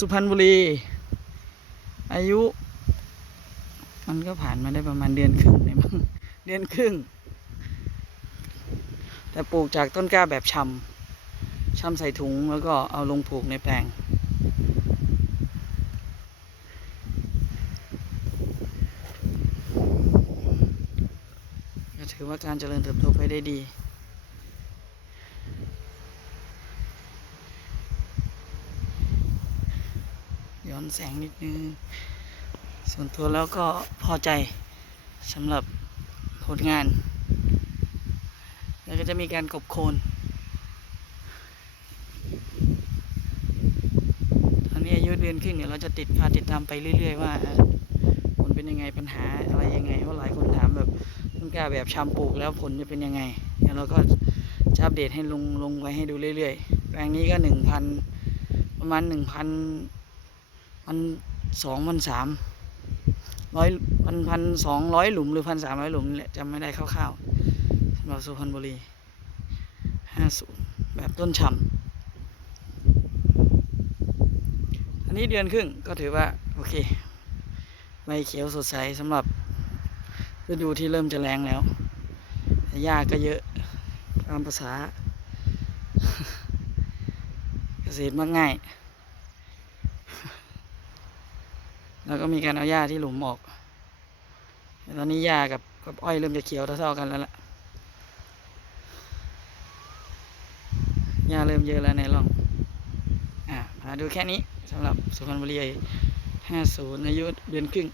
สุพรรณบุรี อายุ มันก็ผ่านมาได้ประมาณเดือนครึ่งเนี่ยมั้งเดือนครึ่ง แต่ปลูกจากต้นกล้าแบบชำชำใส่ถุงแล้วก็เอาลงปลูกในแปลง ก็ถือว่าการเจริญเติบโตไปได้ดี ย้อนแสงนิดนึง ส่วนตัวแล้วก็พอใจสำหรับผลงาน แล้วก็จะมีการกบโคนตอนนี้อายุเดือนครึ่งเนี่ยเราจะติดพาติดตามไปเรื่อย ๆ ว่าผลเป็นยังไงปัญหาอะไรยังไงเพราะหลายคนถามแบบต้นกล้าแบบชำปลูกแล้วผลจะเป็นยังไงเดี๋ยวเราก็จะอัปเดตให้ลงลงไว้ให้ดูเรื่อยๆแปลงนี้ก็หนึ่งพันประมาณหนึ่งพัน พันสองพันสามร้อยพันพันสองร้อยหลุมหรือพันสามร้อยหลุมนี่แหละจำไม่ได้คร่าวๆสำหรับสุพรรณบุรีห้าศูนย์แบบต้นฉ่ำอันนี้เดือนครึ่งก็ถือว่า โอเคใบเขียวสดใสสำหรับฤดูที่เริ่มจะแรงแล้วหญ้าก็เยอะตามภาษา เกษตรมักง่าย แล้วก็มีการเอาหญ้าที่หลุมออกแต่ตอนนี้หญ้ากับกับอ้อยเริ่มจะเขียวเท่าๆกันแล้วล่ะหญ้าเริ่มเยอะแล้วในร่อง อ่ามาดูแค่นี้สำหรับสุพรรณบุรี50อายุเดือนครึ่ง